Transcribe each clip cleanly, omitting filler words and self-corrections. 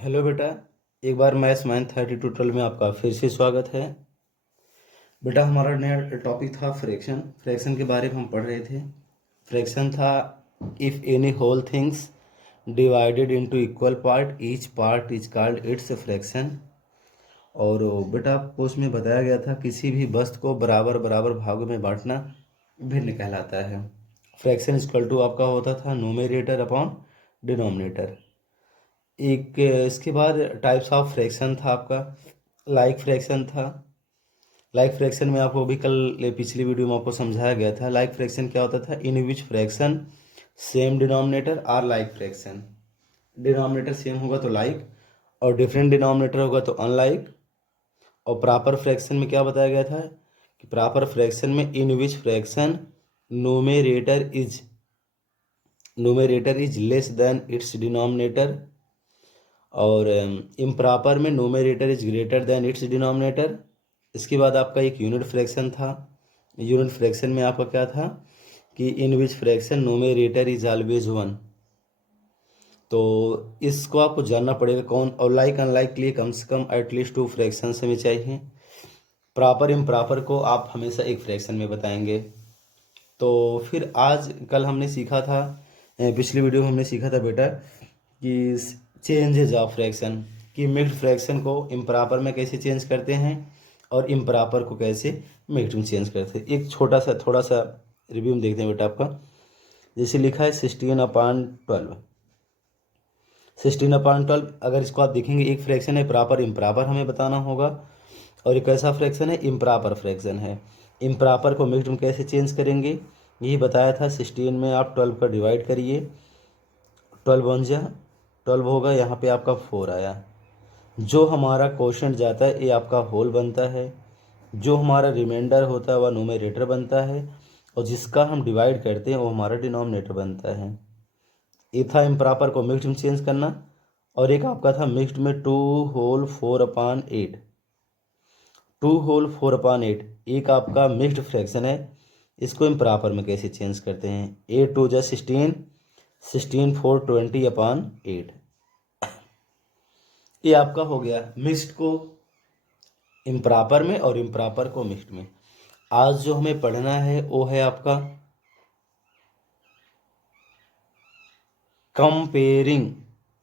Hello बेटा। एक बार maths man 32 में आपका फिर से स्वागत है। बेटा हमारा नया टॉपिक था फ्रैक्शन। फ्रैक्शन के बारे में हम पढ़ रहे थे। फ्रैक्शन था if any whole things divided into equal part each part is called its fraction. और बेटा आपको उसमें बताया गया था किसी भी वस्तु को बराबर बराबर भागों में बांटना भिन्न कहलाता है। फ्रैक्शन इक्वल टू आपका होता था न्यूमरेटर अपॉन डिनोमिनेटर। एक इसके बाद टाइप्स ऑफ फ्रैक्शन था आपका लाइक फ्रैक्शन था। लाइक फ्रैक्शन में आपको भी कल पिछली वीडियो में आपको समझाया गया था। लाइक फ्रैक्शन क्या होता था, in which fraction same denominator are like fraction. Denominator same होगा तो लाइक और डिफरेंट डिनोमिनेटर होगा तो अनलाइक। और प्रॉपर फ्रैक्शन में क्या बताया गया था कि प्रॉपर फ्रैक्शन में in which fraction numerator is less than its denominator और इम्प्रॉपर में numerator is greater than its denominator. इसके बाद आपका एक यूनिट फ्रैक्शन था। यूनिट फ्रैक्शन में आपका क्या था कि in which fraction numerator is always 1। तो इसको आपको जानना पड़ेगा कौन। और लाइक अनलाइक के लिए कम से कम एटलीस्ट 2 फ्रैक्शन हमें चाहिए। प्रॉपर इम्प्रॉपर को आप हमेशा एक फ्रैक्शन में बताएंगे। तो फिर आज कल हमने सीखा था, पिछली वीडियो में हमने सीखा था बेटा कि चेंजेज ऑफ फ्रैक्शन, कि मिक्स्ड फ्रैक्शन को इम्प्रॉपर में कैसे चेंज करते हैं और इम्प्रॉपर को कैसे मिक्स्ड में चेंज करते हैं। एक छोटा सा थोड़ा सा रिव्यू में देखते हैं बेटा आपका। जैसे लिखा है 16/12। 16/12 अगर इसको आप देखेंगे एक फ्रैक्शन है, प्रॉपर इम्प्रॉपर हमें बताना होगा। और एक ऐसा फ्रैक्शन है इम्प्रॉपर फ्रैक्शन है। इम्प्रॉपर को मिक्स्ड में कैसे चेंज करेंगे यही बताया था। 16 में आप 12 का डिवाइड करिए, 12 वन जा 12 होगा, यहाँ पे आपका 4 आया। जो हमारा क्वोशंट जाता है ये आपका होल बनता है। जो हमारा रिमाइंडर होता है वह न्यूमरेटर बनता है और जिसका हम डिवाइड करते हैं वो हमारा डिनोमिनेटर बनता है। ये था इम्प्रॉपर को मिक्स्ड में चेंज करना। और एक आपका था मिक्स्ड में 2 होल 4/8। 2 होल 4/8 एक आपका मिक्स्ड फ्रैक्शन है। इसको इम्प्रॉपर में कैसे चेंज करते हैं, 8 2 जा 16, 16 4 20/8। ये आपका हो गया मिक्स्ड को इम्प्रॉपर में और इम्प्रॉपर को मिक्स्ड में। आज जो हमें पढ़ना है वो है आपका कंपेयरिंग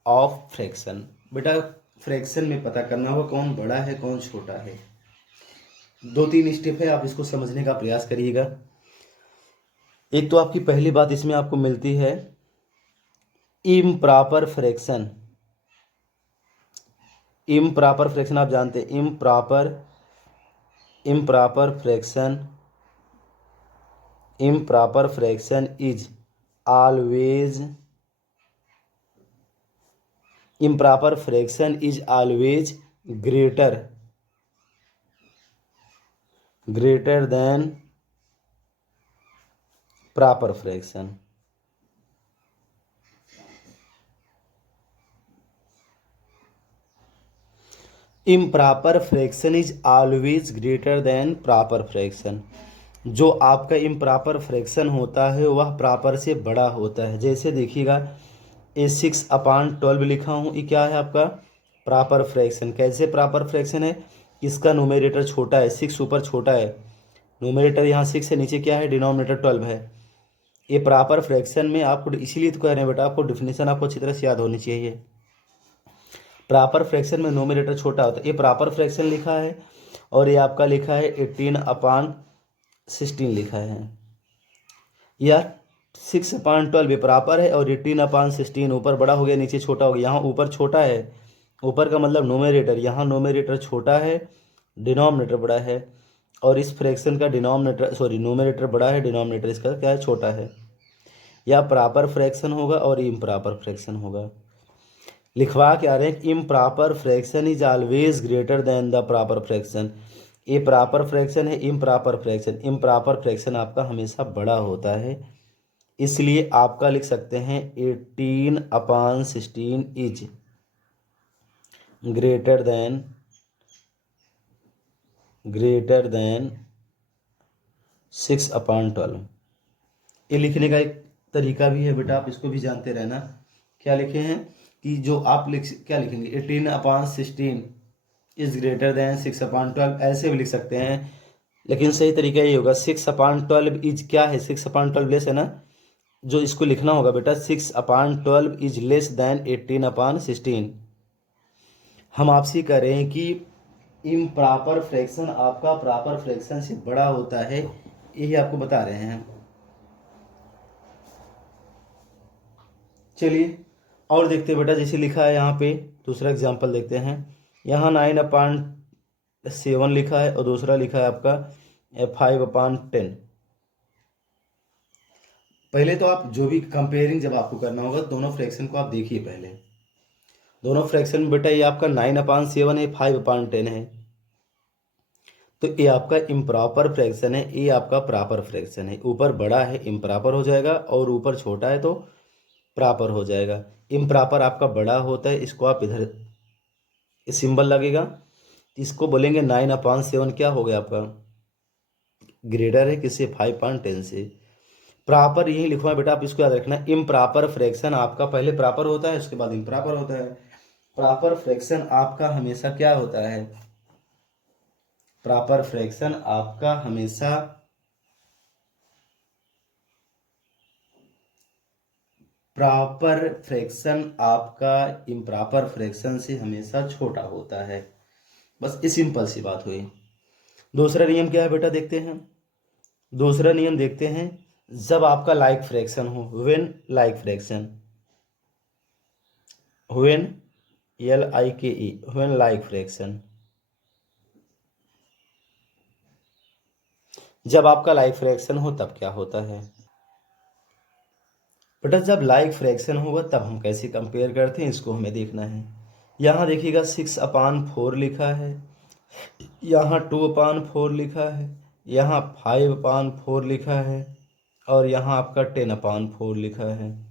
ऑफ फ्रैक्शन। बेटा फ्रैक्शन में पता करना होगा कौन बड़ा है कौन छोटा है। 2-3 स्टेप है, आप इसको समझने का प्रयास करिएगा। एक तो आपकी पहली बात इसमें आपको मिलती है इम्प्रॉपर फ्रैक्शन। इम्प्रॉपर फ्रैक्शन आप जानते हैं, improper fraction is always improper fraction is always greater than proper fraction। improper fraction is always greater than proper fraction। जो आपका इम्प्रॉपर फ्रैक्शन होता है वह प्रॉपर से बड़ा होता है। जैसे देखिएगा ये 6/12 लिखा हूँ, ये क्या है आपका प्रॉपर फ्रैक्शन। कैसे प्रॉपर फ्रैक्शन है, इसका न्यूमरेटर छोटा है, 6 ऊपर छोटा है, न्यूमरेटर यहाँ 6 है, नीचे क्या है डिनोमिनेटर 12 है। ये प्रॉपर फ्रैक्शन में आपको इसीलिए तो कह रहे हैं बेटा, आपको डिफिनेशन आपको अच्छी तरह से याद होनी चाहिए। प्रॉपर फ्रैक्शन में न्यूमरेटर छोटा होता है, ये प्रॉपर फ्रैक्शन लिखा है। और ये आपका लिखा है 18/16 लिखा है। यह 6/12 प्रॉपर है और 18/16 ऊपर बड़ा हो गया नीचे छोटा हो गया। यहाँ ऊपर छोटा है, ऊपर का मतलब न्यूमरेटर, यहाँ न्यूमरेटर छोटा है डिनोमिनेटर बड़ा है। और इस फ्रैक्शन का न्यूमरेटर बड़ा है, डिनोमिनेटर इसका क्या है छोटा है। या प्रॉपर फ्रैक्शन होगा और इम्प्रॉपर फ्रैक्शन होगा। लिखवा के आ रहे हैं improper fraction is always greater than the proper fraction. ये प्रॉपर फ्रैक्शन है, इम्प्रॉपर फ्रैक्शन आपका हमेशा बड़ा होता है। इसलिए आपका लिख सकते हैं 18/16 इज ग्रेटर देन 6/12। ये लिखने का एक तरीका भी है बेटा, आप इसको भी जानते रहना। क्या लिखे हैं कि जो आप क्या लिखेंगे 18/16 इज ग्रेटर देन 6/12, ऐसे भी लिख सकते हैं, लेकिन सही तरीका ये होगा 6/12 इज क्या है, 6/12 लेस है ना, जो इसको लिखना होगा बेटा 6/12 इज लेस देन 18/16। हम आपसे कह रहे हैं कि इम्प्रॉपर फ्रैक्शन आपका प्रॉपर फ्रैक्शन से बड़ा होता है, यही आपको बता रहे हैं। चलिए और देखते हैं बेटा, जैसे लिखा है यहाँ पे दूसरा एग्जांपल देखते हैं। यहाँ 9/7 लिखा है और दूसरा लिखा है आपका 5/10। पहले तो आप जो भी कंपेयरिंग जब आपको करना होगा दोनों फ्रैक्शन को आप देखिए पहले। दोनों फ्रैक्शन में बेटा ये आपका 9/7 है, 5/10 है, तो ये आपका इम्प्रॉपर फ्रैक्शन है, ये आपका प्रॉपर फ्रैक्शन है। ऊपर बड़ा है इम्प्रॉपर हो जाएगा और ऊपर छोटा है तो प्रॉपर हो जाएगा। इम्प्रॉपर आपका बड़ा होता है, इसको आप इधर सिंबल लगेगा, इसको बोलेंगे 9/7 क्या हो गया आपका ग्रेटर है किससे 5/10 से। प्रॉपर यही लिखवा बेटा, आप इसको याद रखना। इम्प्रॉपर फ्रैक्शन आपका पहले प्रॉपर होता है उसके बाद इम्प्रॉपर होता है। प्रॉपर फ्रैक्शन आपका हमेशा क्या होता है, प्रॉपर फ्रैक्शन आपका हमेशा प्रॉपर फ्रैक्शन आपका इम्प्रॉपर फ्रैक्शन से हमेशा छोटा होता है। बस ये सिंपल सी बात हुई। दूसरा नियम क्या है बेटा देखते हैं। दूसरा नियम देखते हैं, जब आपका लाइक फ्रैक्शन हो, when like fraction, when LIKE, when like fraction, जब आपका लाइक फ्रैक्शन हो तब क्या होता है बेटा। जब लाइक फ्रैक्शन होगा तब हम कैसे कंपेयर करते हैं इसको हमें देखना है। यहाँ देखिएगा 6/4 लिखा है, यहाँ 2/4 लिखा है, यहाँ 5/4 लिखा है और यहाँ आपका 10/4 लिखा है।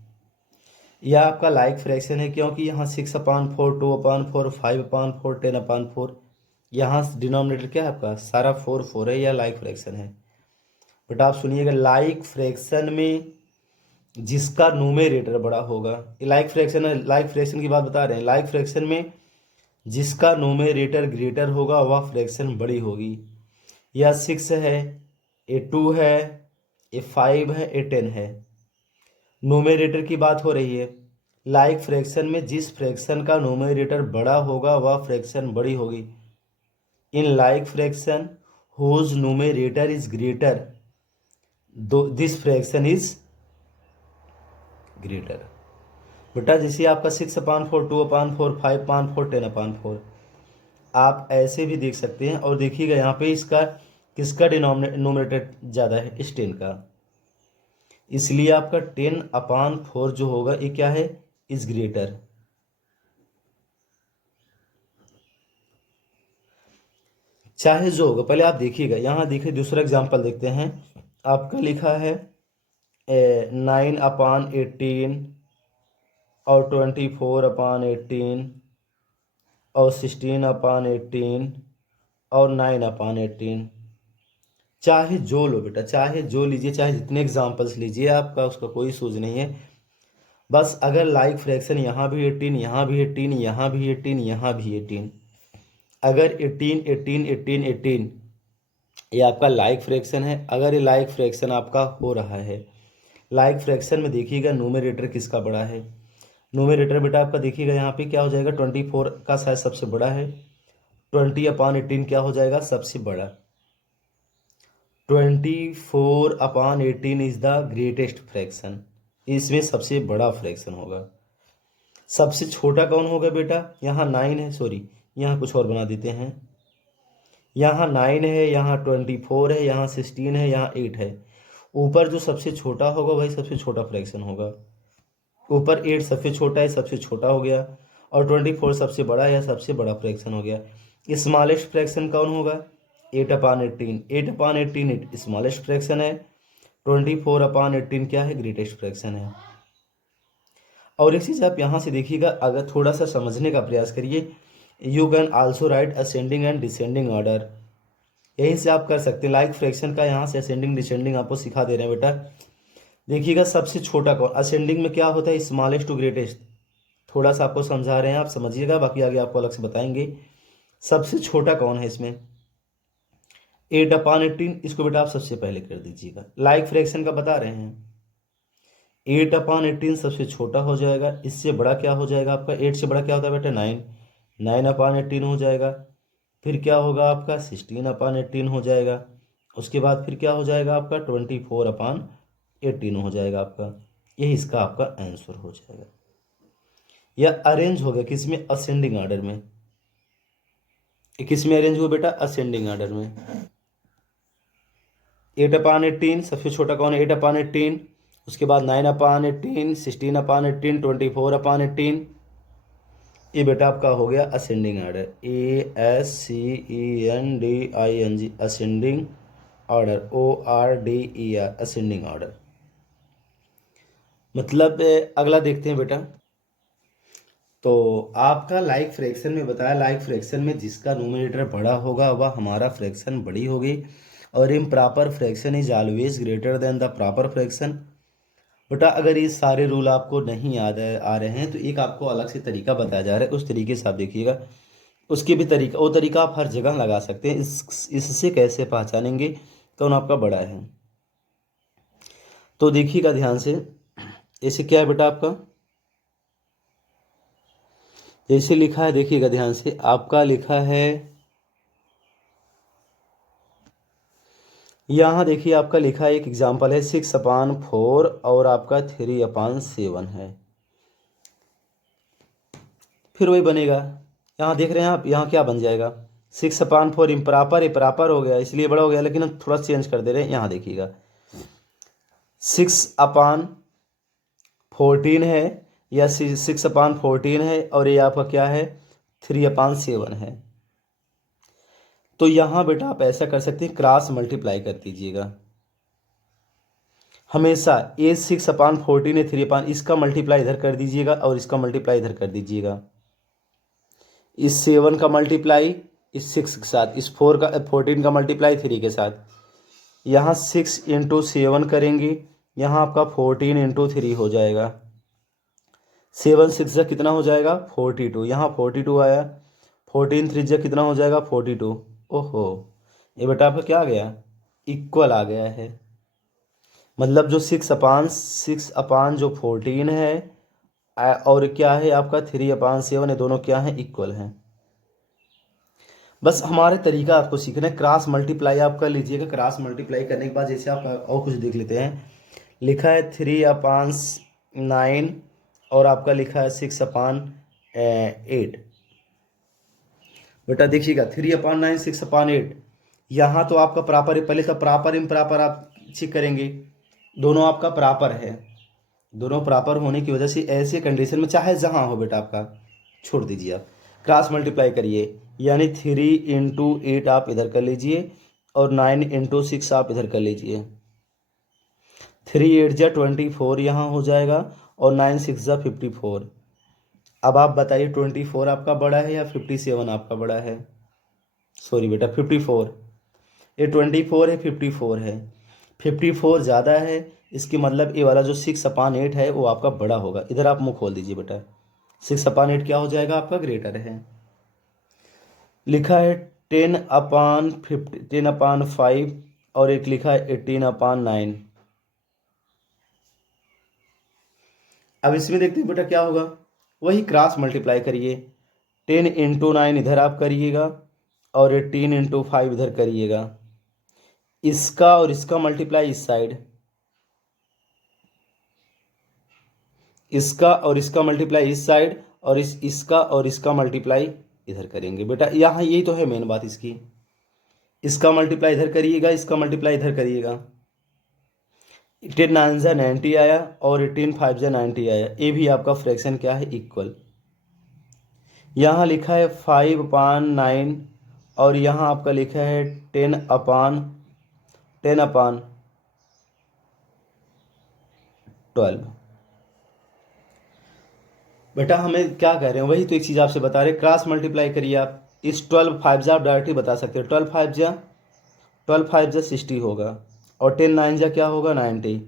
यह आपका लाइक फ्रैक्शन है क्योंकि यहाँ 6/4, 2/4, 5/4, 10/4, यहाँ डिनोमिनेटर क्या है आपका सारा 4 है, यह लाइक फ्रैक्शन है। बट आप सुनिएगा, लाइक फ्रैक्शन में जिसका न्यूमरेटर बड़ा होगा, ये लाइक फ्रैक्शन है, लाइक फ्रैक्शन की बात बता रहे हैं। लाइक फ्रैक्शन में जिसका न्यूमरेटर ग्रेटर होगा वह फ्रैक्शन बड़ी होगी। यह 6 है, ये 2 है, ये 5 है, ये 10 है। न्यूमरेटर की बात हो रही है। लाइक फ्रैक्शन में जिस फ्रैक्शन का न्यूमरेटर बड़ा होगा वह फ्रैक्शन बड़ी होगी। In like fraction whose numerator is greater, this fraction is greater. बेटा जैसे आपका 6/4, 2/4, 5/4, 10/4, आप ऐसे भी देख सकते हैं। और देखिएगा यहाँ पे इसका किसका डिनोमिनेटर ज़्यादा है, इस 10 का, इसलिए आपका 10/4 जो होगा ये क्या है, इज ग्रेटर। चाहे जो होगा पहले आप देखिएगा। यहाँ देखिए दूसरा एग्जांपल देखते हैं। आपका लिखा है 9/18 और 24/18 और 16/18 और 9/18। चाहे जो लो बेटा, चाहे जो लीजिए, चाहे जितने एग्जांपल्स लीजिए, आपका उसका कोई सूझ नहीं है। बस अगर लाइक फ्रैक्शन यहाँ भी 18, यहाँ भी 18, यहाँ भी 18, यहाँ भी 18, अगर 18 18 18 18 ये आपका लाइक फ्रैक्शन है। अगर ये लाइक फ्रैक्शन आपका हो रहा है, लाइक फ्रैक्शन में देखिएगा न्यूमरेटर किसका बड़ा है। न्यूमरेटर बेटा आपका देखिएगा यहाँ पे क्या हो जाएगा, 24 का साइज सबसे बड़ा है, 20/18 क्या हो जाएगा सबसे बड़ा। 24/18 इज द ग्रेटेस्ट फ्रैक्शन, इसमें सबसे बड़ा फ्रैक्शन होगा। सबसे छोटा कौन होगा बेटा, यहाँ 9 है, सॉरी यहाँ कुछ और बना देते हैं। यहाँ 9 है, यहाँ 24 है, यहाँ 16 है, यहाँ 8 है। ऊपर जो सबसे छोटा होगा वही सबसे छोटा फ्रैक्शन होगा। ऊपर 8 सबसे छोटा है, सबसे छोटा हो गया, और 24 सबसे बड़ा है, सबसे बड़ा फ्रैक्शन हो गया। स्मॉलेस्ट फ्रैक्शन कौन होगा, 8/18, 8/18 स्मॉलेस्ट फ्रैक्शन है, 24/18 क्या है, ग्रेटेस्ट फ्रैक्शन है। और एक चीज़ आप यहाँ से देखिएगा, अगर थोड़ा सा समझने का प्रयास करिए, you can also right ascending and descending order, यहीं से आप कर सकते हैं। लाइक फ्रैक्शन का यहाँ से असेंडिंग डिसेंडिंग आपको सिखा दे रहे हैं बेटा। देखिएगा सबसे छोटा कौन, असेंडिंग में क्या होता है, स्मॉलेस्ट टू ग्रेटेस्ट, थोड़ा सा आपको समझा रहे हैं, आप समझिएगा, बाकी आगे आपको अलग से बताएंगे। सबसे छोटा कौन है इसमें? 8/18। इसको बेटा आप सबसे पहले कर दीजिएगा, लाइक फ्रैक्शन का बता रहे हैं। 8/18 सबसे छोटा हो जाएगा। इससे बड़ा क्या हो जाएगा आपका? 8 से बड़ा क्या होता है बेटा? 9। 9/18 हो जाएगा। फिर क्या होगा आपका? 16/18 हो जाएगा। उसके बाद फिर क्या हो जाएगा आपका? 24/18 हो जाएगा आपका। यही इसका आपका आंसर हो जाएगा। यह अरेंज हो गया किस में? असेंडिंग ऑर्डर में। किस में अरेंज हुआ बेटा? असेंडिंग ऑर्डर में। 8/18 सबसे छोटा कौन है? 8/18। उसके बाद 9/18, 16/18, 24/18। ये बेटा आपका हो गया ascending order. ASCENDING ascending order. ORDER ascending order. मतलब अगला देखते हैं बेटा। तो आपका लाइक फ्रैक्शन में बताया, लाइक फ्रैक्शन में जिसका न्यूमरेटर बड़ा होगा वह हमारा फ्रैक्शन बड़ी होगी, और improper fraction is always greater than the proper fraction. बेटा अगर ये सारे रूल आपको नहीं याद आ रहे हैं तो एक आपको अलग से तरीका बताया जा रहा है, उस तरीके से आप देखिएगा। उसके भी तरीका, वो तरीका आप हर जगह लगा सकते हैं। इससे कैसे पहचानेंगे कौन आपका बड़ा है? तो देखिएगा ध्यान से। ऐसे क्या है बेटा आपका? जैसे लिखा है, देखिएगा ध्यान से, आपका लिखा है यहाँ, देखिए आपका लिखा है, एक एग्जाम्पल है 6/4 और आपका 3/7 है। फिर वही बनेगा। यहाँ देख रहे हैं आप, यहाँ क्या बन जाएगा? 6/4 इम्प्रॉपर, इम्प्रॉपर हो गया इसलिए बड़ा हो गया, लेकिन हम थोड़ा चेंज कर दे रहे हैं। यहाँ देखिएगा 6/14 है, या 6/14 है, और ये आपका क्या है? 3/7 है। तो यहाँ बेटा आप ऐसा कर सकते हैं, क्रॉस मल्टीप्लाई कर दीजिएगा हमेशा। ये 6/14 है, 3, इसका मल्टीप्लाई इधर कर दीजिएगा और इसका मल्टीप्लाई इधर कर दीजिएगा। इस 7 का मल्टीप्लाई इस 6 के साथ, इस 14 का मल्टीप्लाई 3 के साथ। यहाँ 6 × 7 करेंगे, यहाँ आपका 14 × 3 हो जाएगा। 7 6 कितना हो जाएगा? 42। यहाँ 42 आया। 14 3 कितना हो जाएगा? 42। ओहो, ये बेटा आपका क्या आ गया? इक्वल आ गया है। मतलब जो 6/6 जो 14 है, और क्या है आपका 3/7, ये दोनों क्या है? इक्वल हैं। बस हमारे तरीका आपको सीखना है। क्रॉस मल्टीप्लाई आप कर लीजिएगा। क्रॉस मल्टीप्लाई करने के बाद जैसे आप और कुछ देख लेते हैं। लिखा है 3/9 और आपका लिखा है 6/8। बेटा देखिएगा 3/9 6/8, यहाँ तो आपका प्रॉपर है। पहले तो प्रॉपर इम्प्रॉपर आप चेक करेंगे, दोनों आपका प्रॉपर है। दोनों प्रॉपर होने की वजह से ऐसे कंडीशन में चाहे जहाँ हो बेटा आपका, छोड़ दीजिए, आप क्रॉस मल्टीप्लाई करिए। यानी 3 × 8 आप इधर कर लीजिए और 9 × 6 आप इधर कर लीजिए। 3 8 जा 24 यहाँ हो जाएगा, और 9 6 जा 54। अब आप बताइए 24 आपका बड़ा है या 57 आपका बड़ा है? सॉरी बेटा 54। ये 24 है, 54 है। 54 ज़्यादा है, इसके मतलब ये वाला जो 6/8 है वो आपका बड़ा होगा। इधर आप मुंह खोल दीजिए बेटा। 6/8 क्या हो जाएगा आपका? ग्रेटर है। लिखा है 10/5 और एक लिखा है 18/9। अब इसमें देखते हैं बेटा क्या होगा। वही क्रॉस मल्टीप्लाई करिए। 10 × 9 इधर आप करिएगा और 18 × 5 इधर करिएगा। इसका और इसका मल्टीप्लाई इस साइड, इसका और इसका मल्टीप्लाई इस साइड, और इसका और इसका मल्टीप्लाई इधर करेंगे। बेटा यहाँ यही तो है मेन बात इसकी। इसका मल्टीप्लाई इधर करिएगा, इसका मल्टीप्लाई इधर करिएगा। 10 9 जा 90 आया और 18 5 जा 90 आया। ये भी आपका फ्रैक्शन क्या है? इक्वल। यहाँ लिखा है 5/9 और यहाँ आपका लिखा है 10/12। बेटा हमें क्या कह रहे हैं? वही तो एक चीज़ आपसे बता रहे हैं, क्रॉस मल्टीप्लाई करिए आप। इस 12 5 जा आप डायरेक्टली बता सकते हो। 12 5 जा 60 होगा, और 10 9 जा क्या होगा? 90।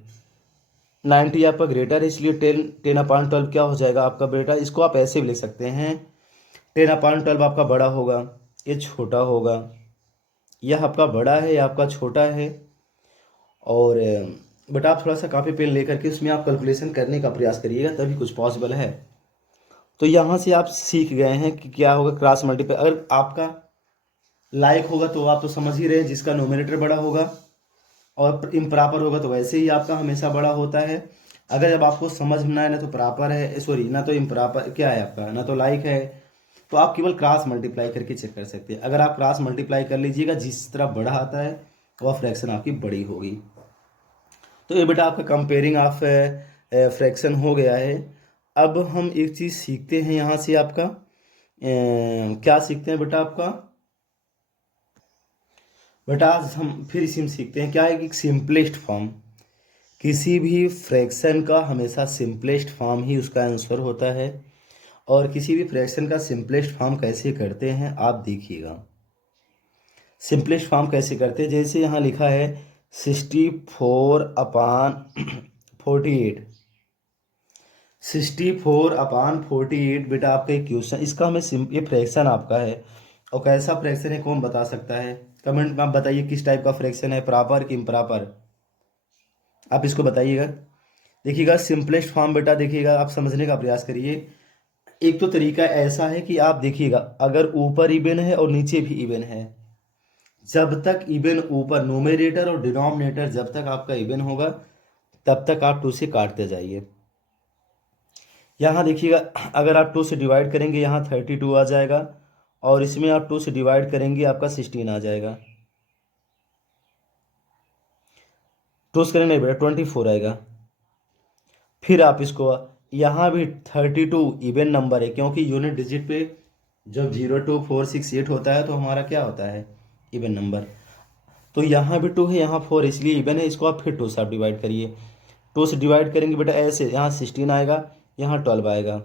90 आपका ग्रेटर है, इसलिए 10/12 क्या हो जाएगा आपका बेटा, इसको आप ऐसे भी लिख सकते हैं 10/12 आपका बड़ा होगा, ये छोटा होगा, यह आपका बड़ा है, यह आपका छोटा है। और बेटा आप थोड़ा सा कापी पेन लेकर के उसमें आप कैलकुलेशन करने का प्रयास करिएगा, तभी कुछ पॉसिबल है। तो यहाँ से आप सीख गए हैं कि क्या होगा क्रॉस मल्टीप्लाई। अगर आपका लाइक होगा तो आप तो समझ ही रहे हैं, जिसका नोमिनेटर बड़ा होगा और इम्प्रॉपर होगा तो वैसे ही आपका हमेशा बड़ा होता है। अगर जब आपको समझ में ना आए, ना तो प्रॉपर है, सॉरी ना तो इम्प्रॉपर क्या है आपका, ना तो लाइक है, तो आप केवल क्रॉस मल्टीप्लाई करके चेक कर सकते हैं। अगर आप क्रॉस मल्टीप्लाई कर लीजिएगा, जिस तरह बड़ा आता है वह फ्रैक्शन आपकी बड़ी होगी। तो ये बेटा आपका कंपेयरिंग ऑफ फ्रैक्शन हो गया है। अब हम एक चीज़ सीखते हैं यहाँ से आपका क्या सीखते हैं बेटा आपका, बेटा आज हम फिर इसी में सीखते हैं क्या है कि सिंपलेस्ट फॉर्म, किसी भी फ्रैक्शन का हमेशा सिंपलेस्ट फॉर्म ही उसका आंसर होता है। और किसी भी फ्रैक्शन का सिंपलेस्ट फॉर्म कैसे करते हैं आप देखिएगा। सिंपलेस्ट फॉर्म कैसे करते हैं, जैसे यहाँ लिखा है 64/48, 64/48 बेटा आपका एक क्वेश्चन, इसका हमें ये फ्रैक्शन आपका है और कैसा फ्रैक्शन है कौन बता सकता है। कमेंट में आप बताइए किस टाइप का फ्रैक्शन है, प्रॉपर कि इम्प्रॉपर, आप इसको बताइएगा। देखिएगा सिंपलेस्ट फॉर्म बेटा, देखिएगा आप समझने का प्रयास करिए। एक तो तरीका ऐसा है कि आप देखिएगा अगर ऊपर इवन है और नीचे भी इवन है, जब तक इवन ऊपर नोमिनेटर और डिनोमिनेटर जब तक आपका इवन होगा तब तक आप 2 से काटते जाइए। यहाँ देखिएगा अगर आप 2 से डिवाइड करेंगे यहाँ 32 आ जाएगा, और इसमें आप 2 से डिवाइड करेंगे आपका 16 आ जाएगा। 2 से करेंगे नहीं बेटा 24 आएगा। फिर आप इसको यहाँ भी 32 इवन नंबर है, क्योंकि यूनिट डिजिट पे जब 0 2 4 6 8 होता है तो हमारा क्या होता है इवन नंबर। तो यहाँ भी 2 है, यहाँ 4, इसलिए इवन है। इसको आप फिर 2 से आप डिवाइड करिए, 2 से डिवाइड करेंगे बेटा ऐसे, यहाँ 16 आएगा, यहाँ 12 आएगा।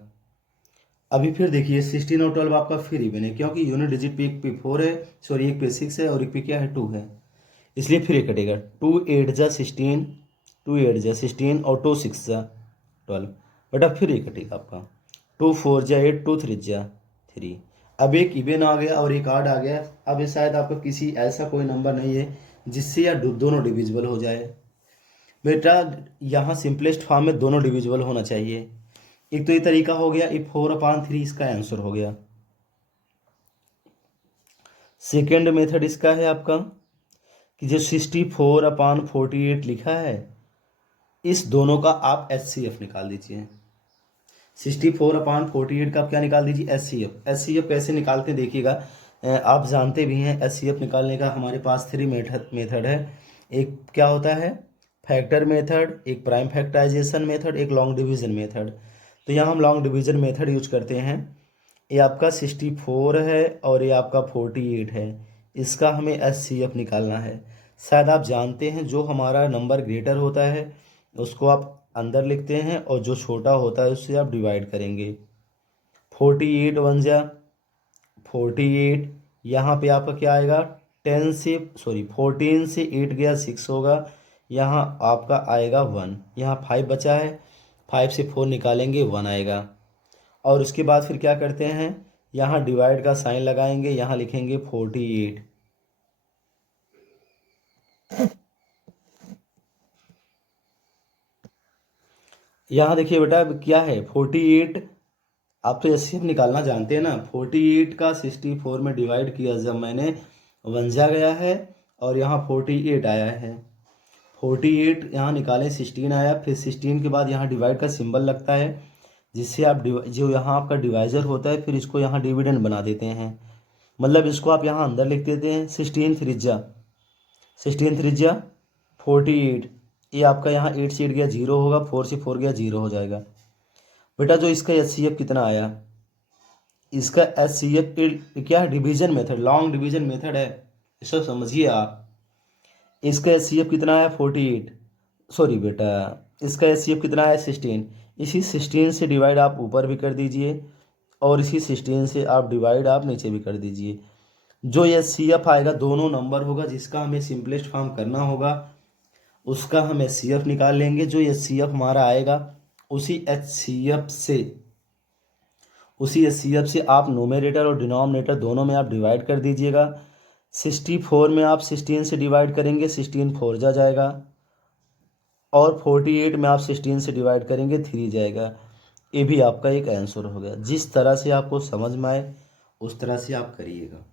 अभी फिर देखिए 16 और 12 आपका फिर इवन है, क्योंकि यूनिट डिजिट पे एक पे 4 है, सॉरी एक पे 6 है और एक पे क्या है 2 है, इसलिए फिर ये कटेगा। 2 8 जा 16, 2 8 जा 16 और 2 6 जा 12, बेटा फिर ये कटेगा आपका। 2 4 जा 8, 2 3 जा 3। अब एक इवन आ गया और एक आड आ गया। अब ये शायद आपका किसी ऐसा कोई नंबर नहीं है जिससे या दोनों डिविजिबल हो जाए। बेटा यहाँ सिंपलेस्ट फॉर्म में दोनों डिविजिबल होना चाहिए। एक तो ये तरीका हो गया, ये 4/3 इसका आंसर हो गया। सेकेंड मेथड इसका है आपका कि जो 64/48 लिखा है, इस दोनों का आप HCF निकाल दीजिए। 64/48 का आप क्या निकाल दीजिए HCF। HCF कैसे निकालते हैं देखिएगा, आप जानते भी हैं HCF निकालने का हमारे पास 3 मेथड है। एक क्या होता है फैक्टर मेथड, एक प्राइम फैक्टराइजेशन मेथड, एक लॉन्ग डिवीजन मेथड। तो यहाँ हम लॉन्ग डिवीजन मेथड यूज करते हैं। ये आपका 64 है और ये आपका 48 है, इसका हमें HCF निकालना है। शायद आप जानते हैं जो हमारा नंबर ग्रेटर होता है उसको आप अंदर लिखते हैं और जो छोटा होता है उससे आप डिवाइड करेंगे। 48 1 जा 48, यहाँ पे आपका क्या आएगा 14 से 8 गया 6 होगा, यहाँ आपका आएगा 1, यहाँ 5 बचा है, 5 से 4 निकालेंगे 1 आएगा। और उसके बाद फिर क्या करते हैं, यहाँ डिवाइड का साइन लगाएंगे, यहाँ लिखेंगे 48। यहाँ देखिए बेटा अब क्या है 48, आप तो HCF निकालना जानते हैं ना। 48 का 64 में डिवाइड किया जब मैंने 1 जा गया है और यहाँ 48 आया है। 48 यहाँ निकालें 16 आया, फिर 16 के बाद यहाँ डिवाइड का सिंबल लगता है, जिससे आप जो यहाँ आपका डिवाइज़र होता है फिर इसको यहाँ डिविडेंड बना देते हैं। मतलब इसको आप यहाँ अंदर लिख देते हैं 16 3 16 48। ये आपका यहाँ 8 से 8 गया 0 होगा, 4 से 4 गया 0 हो जाएगा। बेटा जो इसका HCF कितना आया, इसका HCF क्या है division method, long division method है, इसको समझिए आप। इसका HCF कितना है 48, सॉरी बेटा इसका HCF कितना है 16। इसी 16 से डिवाइड आप ऊपर भी कर दीजिए और इसी 16 से आप डिवाइड आप नीचे भी कर दीजिए। जो HCF आएगा दोनों नंबर होगा जिसका हमें सिंपलेस्ट फॉर्म करना होगा। उसका हम HCF निकाल लेंगे। जो HCF हमारा आएगा उसी HCF से आप नोमेरेटर और डिनोमिनेटर दोनों में आप डिवाइड कर दीजिएगा। 64 में आप 16 से डिवाइड करेंगे, 16 4 जा जाएगा, और 48 में आप 16 से डिवाइड करेंगे, 3 जाएगा। ये भी आपका एक आंसर हो गया। जिस तरह से आपको समझ में आए उस तरह से आप करिएगा।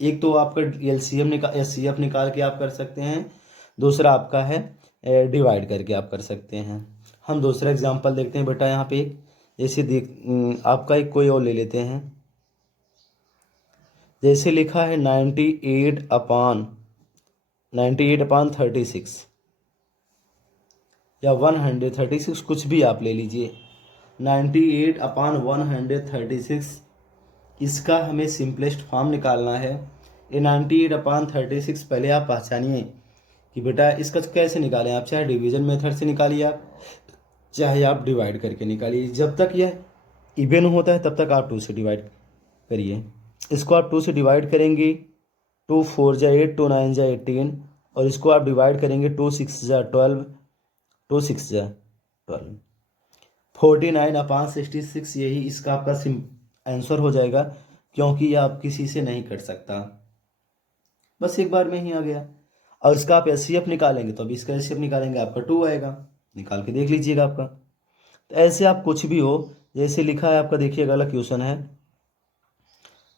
एक तो आपका HCF निकाल के आप कर सकते हैं, दूसरा आपका है डिवाइड करके आप कर सकते हैं। हम दूसरा एग्जांपल देखते हैं बेटा। यहाँ पे जैसे आपका एक कोई और ले लेते हैं। जैसे लिखा है 98/36 या 136, कुछ भी आप ले लीजिए। 98/136 इसका हमें सिंपलेस्ट फॉर्म निकालना है। ये 98/36 पहले आप पहचानिए कि बेटा इसका कैसे निकालें। आप चाहे डिवीजन मेथड से निकालिए, आप चाहे आप डिवाइड करके निकालिए। जब तक यह इवन होता है तब तक आप 2 से डिवाइड करिए। इसको आप 2 से डिवाइड करेंगे, 2 4 जा 8, 2 9 जा 18, और इसको आप डिवाइड करेंगे 2 6 जा 12, 2 6 जा 12, 49/66 यही इसका आपका आंसर हो जाएगा, क्योंकि ये आप किसी से नहीं कर सकता, बस एक बार में ही आ गया। और इसका आप HCF निकालेंगे तो अभी इसका HCF निकालेंगे, आपका 2 आएगा। निकाल के देख लीजिएगा आपका। तो ऐसे आप कुछ भी हो, जैसे लिखा है आपका, देखिए अगला क्वेश्चन है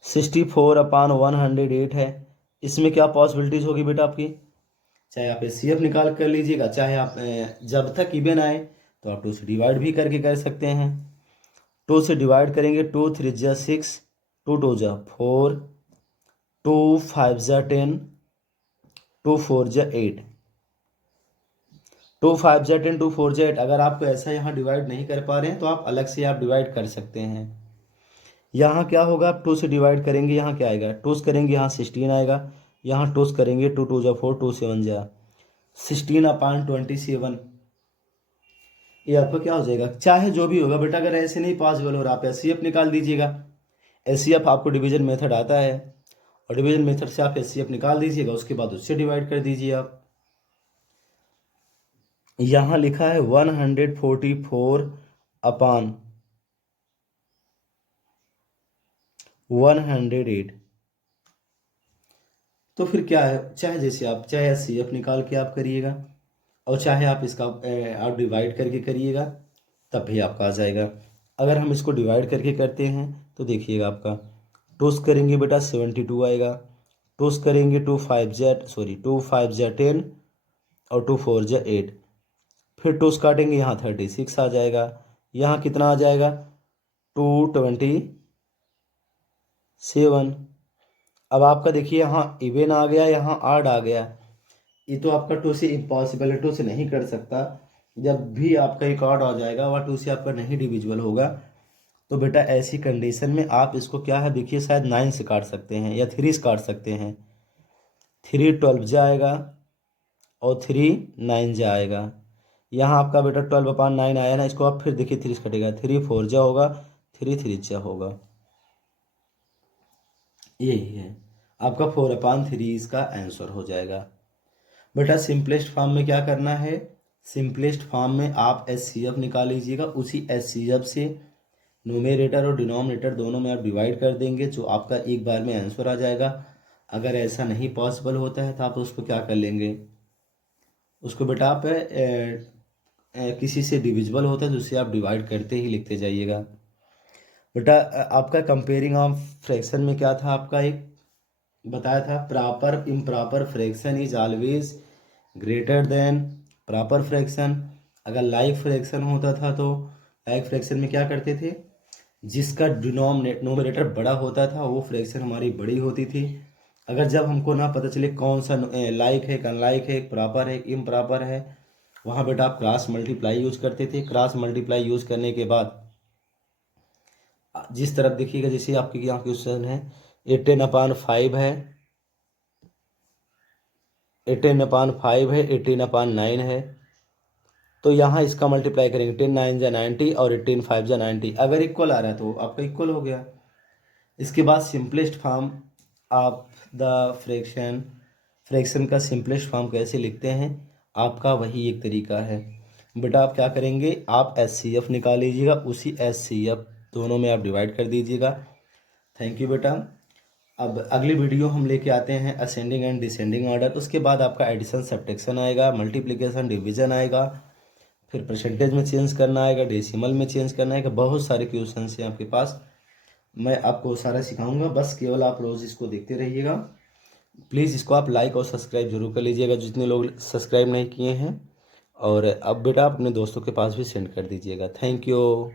64/108 है। इसमें क्या पॉसिबिलिटीज होगी बेटा आपकी? चाहे आप HCF निकाल कर लीजिएगा, चाहे आप जब तक इवन आए तो आप 2 से डिवाइड भी करके कर सकते हैं। 2 से डिवाइड करेंगे, 2 3 जा 6, 2 2 जा 4, 2 5 जा 10, 2 4 जा 8, 2 5 जा 10, 2 4 जा 8। अगर आपको ऐसा यहाँ डिवाइड नहीं कर पा रहे हैं तो आप अलग से आप डिवाइड कर सकते हैं। यहाँ क्या होगा, आप 2 से डिवाइड करेंगे, यहाँ क्या आएगा, 2 करेंगे यहाँ 16 आएगा, यहाँ 2 करेंगे 2 2 जा 4, 2 7 जा 16/27। ये आपका क्या हो जाएगा, चाहे जो भी होगा बेटा। अगर ऐसे नहीं पॉसिबल हो रहा, आप HCF निकाल दीजिएगा। HCF आपको डिवीजन मेथड आता है, और डिवीजन मेथड से आप HCF निकाल दीजिएगा, उसके बाद उससे डिवाइड कर दीजिए आप। यहाँ लिखा है 144/108। तो फिर क्या है, चाहे जैसे आप चाहे HCF निकाल के आप करिएगा, और चाहे आप इसका आप डिवाइड करके करिएगा, तब भी आपका आ जाएगा। अगर हम इसको डिवाइड करके करते हैं तो देखिएगा आपका 2 करेंगे बेटा 72 आएगा, 2 करेंगे 2 5 जा 10, और 2 4 जा 8, फिर 2 काटेंगे यहाँ 36 आ जाएगा। यहाँ कितना आ जाएगा, 227। अब आपका देखिए यहाँ इवन आ गया, यहाँ आड आ गया। ये तो आपका 2 से इम्पॉसिबल है, 2 से नहीं कर सकता। जब भी आपका एक ऑड आ जाएगा वह 2 से आपका नहीं डिविजिबल होगा। तो बेटा ऐसी कंडीशन में आप इसको क्या है, देखिए शायद 9 से काट सकते हैं या 3 से काट सकते हैं। 3 12 जाएगा और 3 9 जाएगा। यहाँ आपका बेटा 12/9 आया ना, इसको आप फिर देखिए 3 से कटेगा, 3 4 जा होगा, 3 3 जा होगा। यही है आपका 4/3 इसका आंसर हो जाएगा। बेटा सिंपलेस्ट फॉर्म में क्या करना है, सिंपलेस्ट फॉर्म में आप HCF निकाल लीजिएगा। उसी HCF से न्यूमेरेटर और डिनोमिनेटर दोनों में आप डिवाइड कर देंगे, जो आपका एक बार में आंसर आ जाएगा। अगर ऐसा नहीं पॉसिबल होता है तो आप उसको क्या कर लेंगे, उसको बेटा आप किसी से डिविजिबल होता है तो उससे आप डिवाइड करते ही लिखते जाइएगा। बेटा आपका कंपेयरिंग ऑफ फ्रैक्शन में क्या था, आपका एक बताया था, proper improper fraction is always greater than proper fraction. अगर लाइक फ्रैक्शन होता था तो लाइक फ्रैक्शन में क्या करते थे, जिसका नोमिनेटर बड़ा होता था वो फ्रैक्शन हमारी बड़ी होती थी। अगर जब हमको ना पता चले कौन सा लाइक है, अनलाइक है, प्रॉपर है, इम्प्रॉपर है, वहाँ बेटा आप क्रॉस मल्टीप्लाई यूज करते थे। क्रॉस मल्टीप्लाई यूज करने के बाद जिस तरफ देखिएगा, जैसे आपके यहाँ क्वेश्चन है 18/5 है, 18/5 है, 18/9 है, तो यहाँ इसका मल्टीप्लाई करेंगे, 10 9 जा 90 और 18 5 जा 90। अगर इक्वल आ रहा है तो आपका इक्वल हो गया। इसके बाद सिंपलेस्ट फॉर्म आप द फ्रैक्शन का सिंपलेस्ट फॉर्म कैसे लिखते हैं आपका वही एक तरीका है। बेटा आप क्या करेंगे, आप HCF निकाल लीजिएगा, उसी HCF दोनों में आप डिवाइड कर दीजिएगा। थैंक यू बेटा। अब अगली वीडियो हम लेके आते हैं असेंडिंग एंड डिसेंडिंग ऑर्डर। उसके बाद आपका एडिशन सब्ट्रैक्शन आएगा, मल्टीप्लिकेशन डिवीजन आएगा, फिर परसेंटेज में चेंज करना आएगा, डेसिमल में चेंज करना आएगा। बहुत सारे क्वेश्चन हैं आपके पास, मैं आपको सारा सिखाऊंगा, बस केवल आप रोज़ इसको देखते रहिएगा। प्लीज़ इसको आप लाइक और सब्सक्राइब जरूर कर लीजिएगा जितने लोग सब्सक्राइब नहीं किए हैं। और अब बेटा अपने दोस्तों के पास भी सेंड कर दीजिएगा। Thank you.